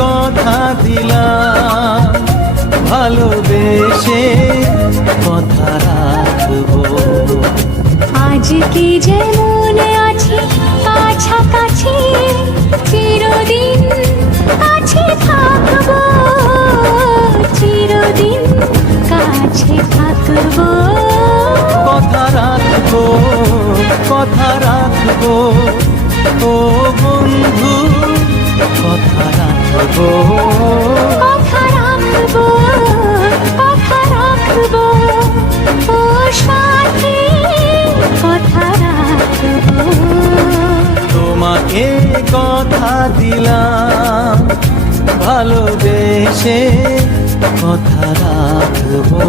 কথা দিলাম, ভালোবেসে কথা রাখবো। আজকে যেমন আছি কাছাকাছি, চিরদিন কাছে থাকবো, চিরদিন কাছে থাকবো। কথা রাখবো, কথা রাখবো, ও বন্ধু কথা রাখবো। কথা রাখবো, কথা রাখবো, ও সাথী কথা রাখবো। তোমাকে কথা দিলাম, ভালোবেসে কথা রাখবো।